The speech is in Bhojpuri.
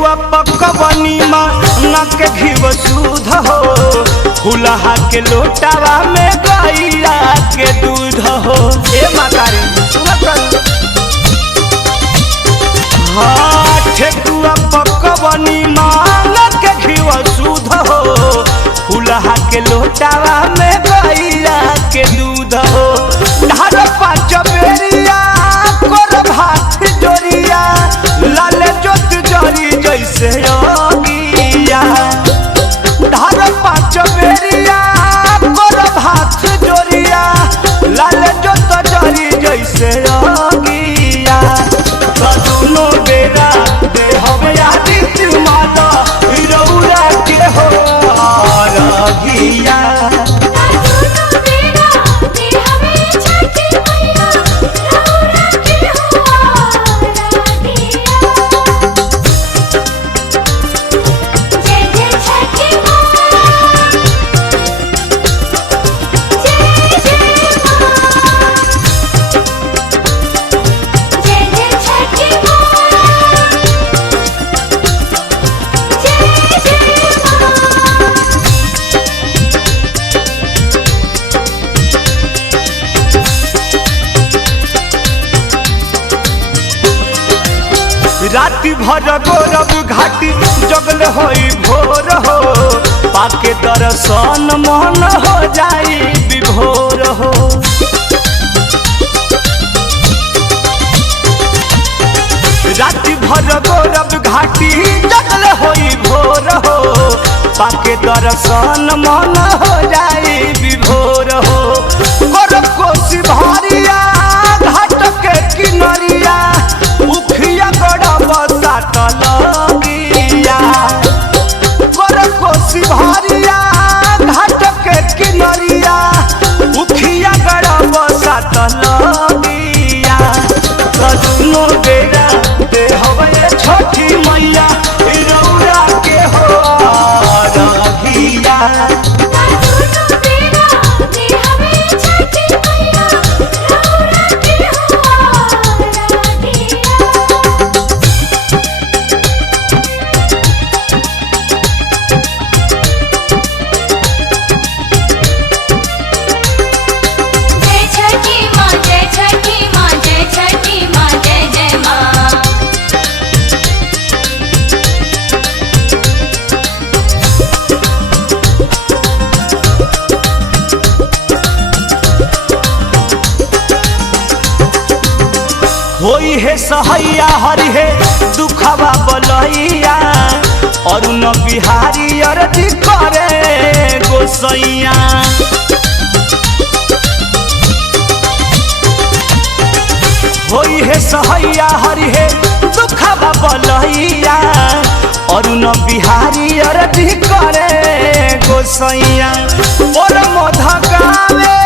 ठेकुआ पकवनी माँ के घीव सूध हो फुलहा के लोटावा में गैया के दूध हो। ए मातारी हाँ ठेकुआ पकवनी माँ के घीव सूध हो फुलहा के लोटावा में गैया के दूध हो। ढार पाँच बेरिया कर भात जोरिया लाल जोत जरी जैसे योगिया। ढार पाँच बेरिया कर भात जोरिया लाल जोत जरी जैसे योगिया। दोनों बेरा दे हवे आदित्य माता रौरा के हो रघिया। राति भर गौरव घाटी जगल होई भोर हो पाके दर्शन मन हो जाई विभोर हो। राति भर गौरव घाटी जगल होई भोर हो पाके दर्शन मन हो जाई विभोर हो। गौरव कोसी भारिया घाट के किनरिया उखिया लगिया। गौरव कोसी भारिया घाट के किनरिया उखिया गड़ब सात लगिया। दोनों बेरा दे हवे छठी मैया रौरा के हो रघिया। होई है सहैया हरि है दुखवा बलैया और न बिहारी अरजी करे गोसैया। होई है सहैया हरि है दुखवा बलैया और न बिहारी अरजी करे गोसैया। और मोध गावे